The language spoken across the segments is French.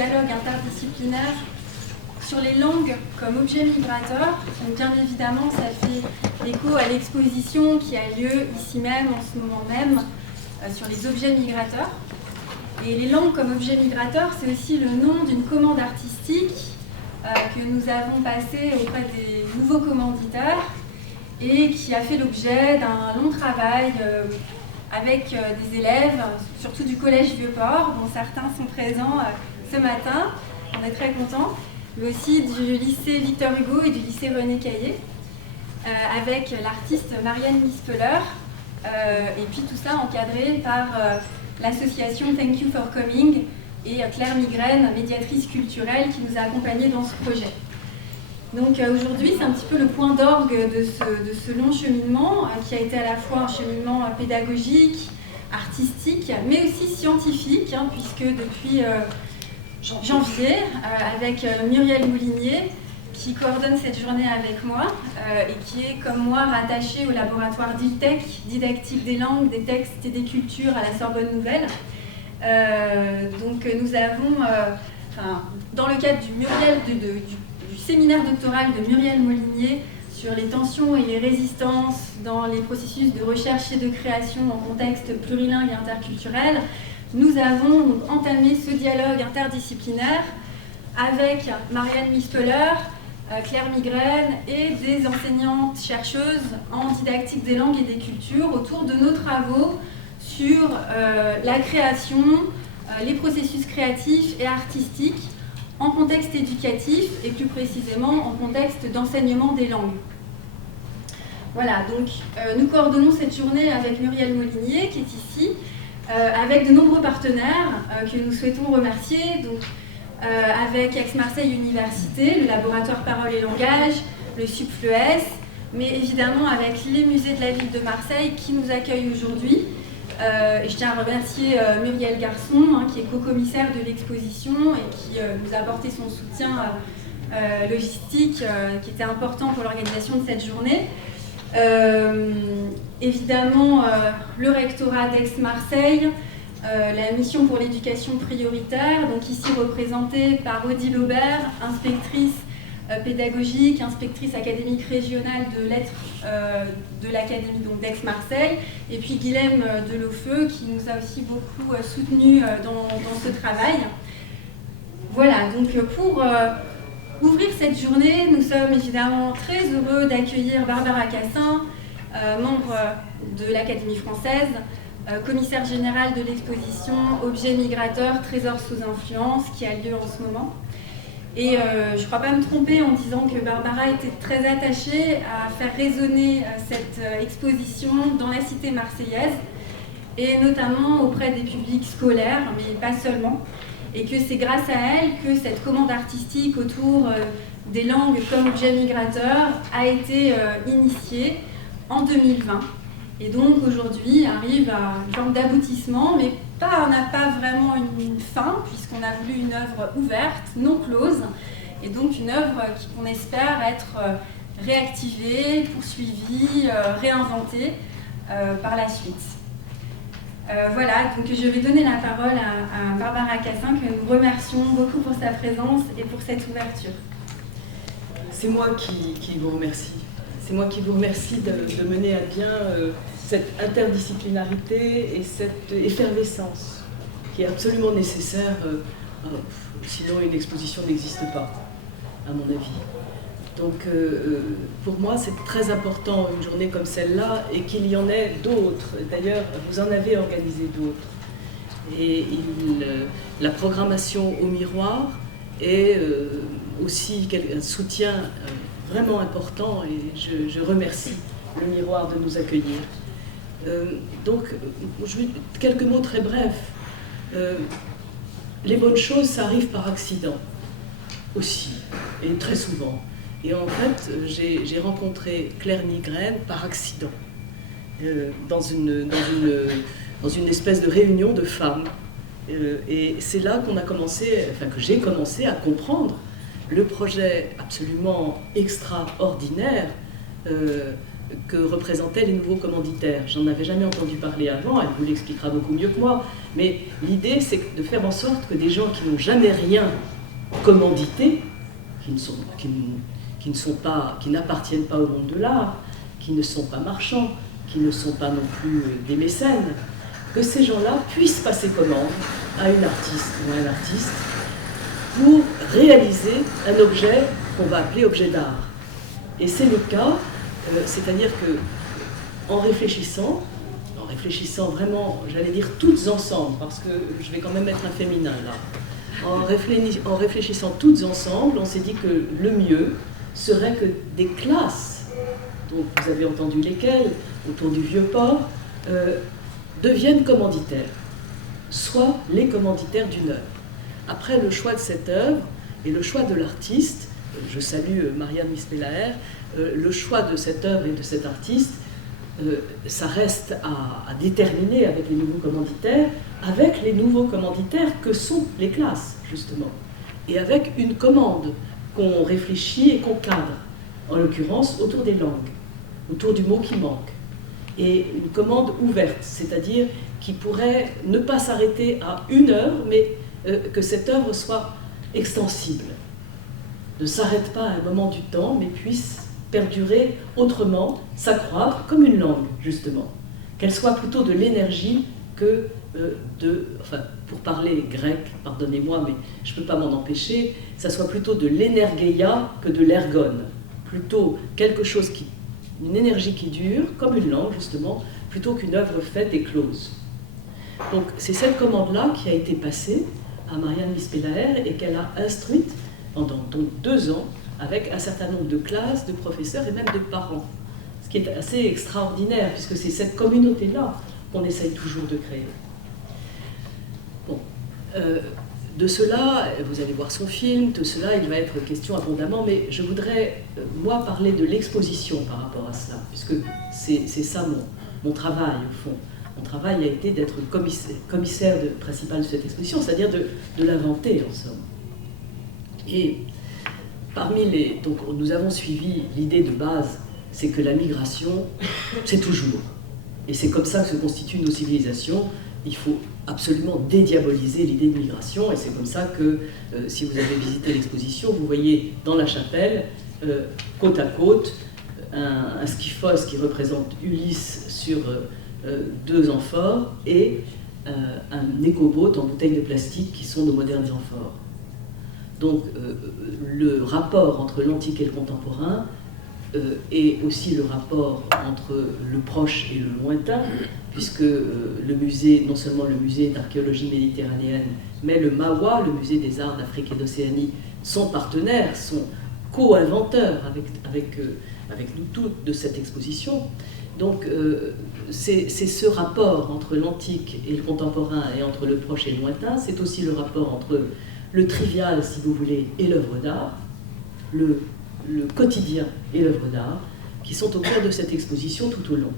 dialogue interdisciplinaire sur les langues comme objet migrateur. Donc bien évidemment, ça fait écho à l'exposition qui a lieu ici même, en ce moment même, sur les objets migrateurs. Et les langues comme objet migrateur, c'est aussi le nom d'une commande artistique que nous avons passée auprès des nouveaux commanditaires et qui a fait l'objet d'un long travail avec des élèves, surtout du collège Vieux-Port, dont certains sont présents ce matin. On est très contents. Mais aussi du lycée Victor Hugo et du lycée René Caillé, avec l'artiste Marianne Mispeler, et puis tout ça encadré par l'association Thank You for Coming et Claire Migraine, médiatrice culturelle, qui nous a accompagnés dans ce projet. Donc aujourd'hui, c'est un petit peu le point d'orgue de ce long cheminement, qui a été à la fois un cheminement pédagogique, artistique, mais aussi scientifique, puisque depuis janvier, avec Muriel Moulinier, qui coordonne cette journée avec moi et qui est, comme moi, rattachée au laboratoire DILTEC, didactique des langues, des textes et des cultures à la Sorbonne Nouvelle. Donc nous avons, dans le cadre du séminaire doctoral de Muriel Moulinier sur les tensions et les résistances dans les processus de recherche et de création en contexte plurilingue et interculturel, nous avons entamé ce dialogue interdisciplinaire avec Marianne Mispeler, Claire Migraine et des enseignantes-chercheuses en didactique des langues et des cultures autour de nos travaux sur la création, les processus créatifs et artistiques en contexte éducatif et plus précisément en contexte d'enseignement des langues. Voilà, donc nous coordonnons cette journée avec Muriel Moulinier qui est ici, avec de nombreux partenaires que nous souhaitons remercier, donc, avec Aix-Marseille Université, le laboratoire Parole et Langage, le SUPFLES, mais évidemment avec les musées de la ville de Marseille qui nous accueillent aujourd'hui. Et je tiens à remercier Muriel Garçon, qui est co-commissaire de l'exposition et qui nous a apporté son soutien logistique qui était important pour l'organisation de cette journée. Évidemment, le rectorat d'Aix-Marseille, la mission pour l'éducation prioritaire, donc ici représentée par Odile Aubert, inspectrice pédagogique, inspectrice académique régionale de lettres de l'Académie d'Aix-Marseille, et puis Guilhem Delofeu qui nous a aussi beaucoup soutenus dans ce travail. Voilà, donc pour ouvrir cette journée, nous sommes évidemment très heureux d'accueillir Barbara Cassin, membre de l'Académie française, commissaire générale de l'exposition Objets migrateurs, trésors sous influence, qui a lieu en ce moment. Et je ne crois pas me tromper en disant que Barbara était très attachée à faire résonner cette exposition dans la cité marseillaise, et notamment auprès des publics scolaires, mais pas seulement. Et que c'est grâce à elle que cette commande artistique autour des langues comme objet migrateur a été initiée en 2020. Et donc aujourd'hui arrive à une forme d'aboutissement, mais on n'a pas vraiment une fin, puisqu'on a voulu une œuvre ouverte, non close, et donc une œuvre qu'on espère être réactivée, poursuivie, réinventée par la suite. Voilà, donc je vais donner la parole à Barbara Cassin, que nous remercions beaucoup pour sa présence et pour cette ouverture. C'est moi qui vous remercie. C'est moi qui vous remercie de mener à bien cette interdisciplinarité et cette effervescence qui est absolument nécessaire, sinon une exposition n'existe pas, à mon avis. Donc pour moi c'est très important une journée comme celle-là et qu'il y en ait d'autres. D'ailleurs vous en avez organisé d'autres. Et la programmation au miroir est aussi un soutien vraiment important et je remercie le miroir de nous accueillir. Donc quelques mots très brefs. Les bonnes choses ça arrive par accident aussi et très souvent. Et en fait, j'ai rencontré Claire Migraine par accident, dans une espèce de réunion de femmes. Et c'est là que j'ai commencé à comprendre le projet absolument extraordinaire que représentaient les nouveaux commanditaires. J'en avais jamais entendu parler avant, elle vous l'expliquera beaucoup mieux que moi, mais l'idée c'est de faire en sorte que des gens qui n'ont jamais rien commandité, qui n'appartiennent pas au monde de l'art, qui ne sont pas marchands, qui ne sont pas non plus des mécènes, que ces gens-là puissent passer commande à une artiste ou à un artiste pour réaliser un objet qu'on va appeler objet d'art. Et c'est le cas, c'est-à-dire que en réfléchissant vraiment, j'allais dire toutes ensemble, parce que je vais quand même mettre un féminin là, en réfléchissant toutes ensemble, on s'est dit que le mieux serait que des classes, donc vous avez entendu lesquelles, autour du Vieux-Port, deviennent commanditaires, soit les commanditaires d'une œuvre. Après le choix de cette œuvre et le choix de l'artiste, je salue Marianne Mispelaer, le choix de cette œuvre et de cet artiste, ça reste à déterminer avec les nouveaux commanditaires que sont les classes, justement, et avec une commande qu'on réfléchit et qu'on cadre, en l'occurrence autour des langues, autour du mot qui manque. Et une commande ouverte, c'est-à-dire qui pourrait ne pas s'arrêter à une œuvre, mais que cette œuvre soit extensible, ne s'arrête pas à un moment du temps, mais puisse perdurer autrement, s'accroître comme une langue, justement. Qu'elle soit plutôt de l'énergie que pour parler grec, pardonnez-moi, mais je ne peux pas m'en empêcher, ça soit plutôt de l'énergeia que de l'ergone. Plutôt quelque chose une énergie qui dure, comme une langue, justement, plutôt qu'une œuvre faite et close. Donc, c'est cette commande-là qui a été passée à Marianne Mispelaer et qu'elle a instruite pendant donc 2 ans avec un certain nombre de classes, de professeurs et même de parents. Ce qui est assez extraordinaire, puisque c'est cette communauté-là qu'on essaye toujours de créer. Bon. De cela, vous allez voir son film, de cela il va être question abondamment, mais je voudrais, moi, parler de l'exposition par rapport à cela, puisque c'est ça mon travail, au fond. Mon travail a été d'être commissaire principal de cette exposition, c'est-à-dire de l'inventer, en somme. Et donc nous avons suivi l'idée de base, c'est que la migration, c'est toujours. Et c'est comme ça que se constituent nos civilisations. Il faut absolument dédiaboliser l'idée de migration, et c'est comme ça que, si vous avez visité l'exposition, vous voyez dans la chapelle, côte à côte, un skiphos qui représente Ulysse sur 2 amphores et un écoboat en bouteilles de plastique qui sont nos modernes amphores. Donc le rapport entre l'antique et le contemporain et aussi le rapport entre le proche et le lointain, puisque le musée, non seulement le musée d'archéologie méditerranéenne, mais le MAWA, le musée des arts d'Afrique et d'Océanie, sont partenaires, sont co-inventeurs avec nous toutes de cette exposition. Donc c'est ce rapport entre l'antique et le contemporain et entre le proche et le lointain, c'est aussi le rapport entre le trivial, si vous voulez, et l'œuvre d'art, le quotidien et l'œuvre d'art, qui sont au cœur de cette exposition tout au long.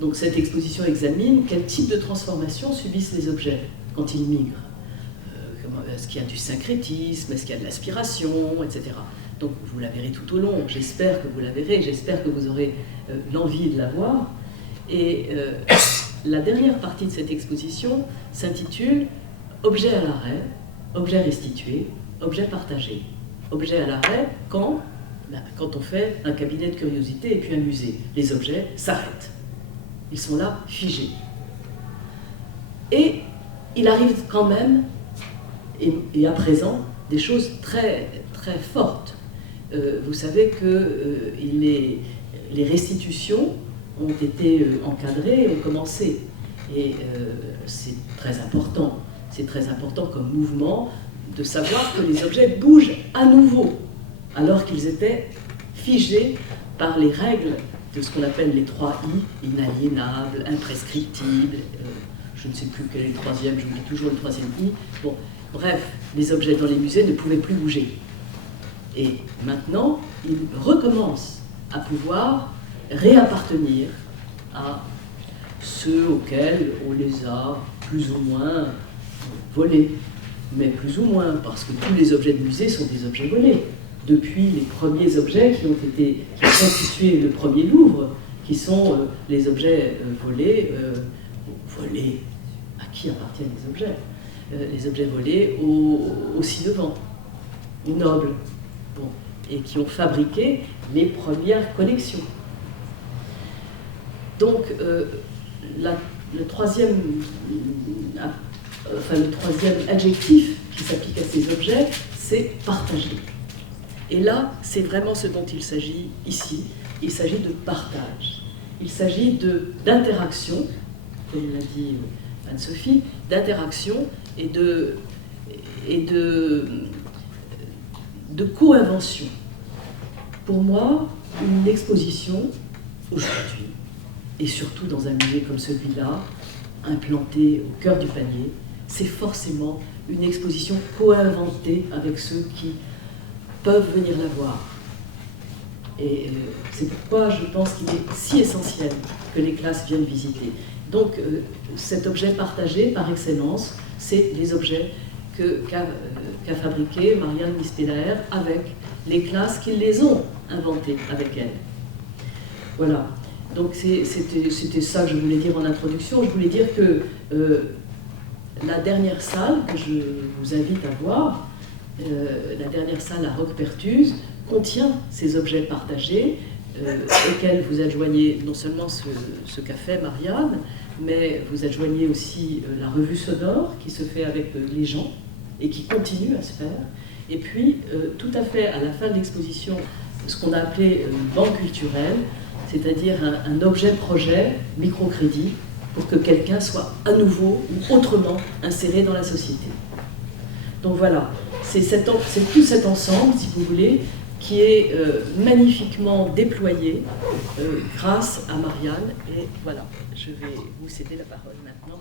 Donc cette exposition examine quel type de transformation subissent les objets quand ils migrent. Est-ce qu'il y a du syncrétisme, est-ce qu'il y a de l'aspiration, etc. Donc vous la verrez tout au long, j'espère que vous la verrez, j'espère que vous aurez l'envie de la voir. Et la dernière partie de cette exposition s'intitule « Objet à l'arrêt, objet restitué, objet partagé ». Objet à l'arrêt quand on fait un cabinet de curiosité et puis un musée. Les objets s'arrêtent. Ils sont là, figés. Et il arrive quand même, et à présent, des choses très, très fortes. Vous savez que les restitutions ont été encadrées, ont commencé. Et c'est très important. C'est très important comme mouvement de savoir que les objets bougent à nouveau, alors qu'ils étaient figés par les règles de ce qu'on appelle les 3 I, inaliénables, imprescriptibles, je ne sais plus quel est le 3e, j'oublie toujours le 3e I. Bon, bref, les objets dans les musées ne pouvaient plus bouger. Et maintenant, ils recommencent à pouvoir réappartenir à ceux auxquels on les a plus ou moins volés. Mais plus ou moins, parce que tous les objets de musée sont des objets volés, depuis les premiers objets qui ont constitué le premier Louvre, qui sont les objets volés, volés, à qui appartiennent les objets volés aux ci-devant, aux nobles, bon, et qui ont fabriqué les premières collections. Donc, le troisième adjectif qui s'applique à ces objets, c'est partager. Et là, c'est vraiment ce dont il s'agit ici. Il s'agit de partage. Il s'agit d'interaction, comme l'a dit Anne-Sophie, d'interaction et de co-invention. Pour moi, une exposition, aujourd'hui, et surtout dans un musée comme celui-là, implanté au cœur du panier, c'est forcément une exposition co-inventée avec ceux qui peuvent venir la voir. Et c'est pourquoi je pense qu'il est si essentiel que les classes viennent visiter. Donc cet objet partagé par excellence, c'est les objets qu'a fabriqué Marianne Nispelaer avec les classes qui les ont inventés avec elle. Voilà. Donc c'était ça que je voulais dire en introduction. Je voulais dire que la dernière salle que je vous invite à voir, la dernière salle à Roquepertuse, contient ces objets partagés auxquels vous adjoignez non seulement ce qu'a fait Marianne, mais vous adjoignez aussi la revue sonore qui se fait avec les gens et qui continue à se faire. Et puis, tout à fait à la fin de l'exposition, ce qu'on a appelé une banque culturelle, c'est-à-dire un objet-projet microcrédit pour que quelqu'un soit à nouveau ou autrement inséré dans la société. Donc voilà, c'est tout cet ensemble, si vous voulez, qui est magnifiquement déployé grâce à Marianne. Et voilà, je vais vous céder la parole maintenant.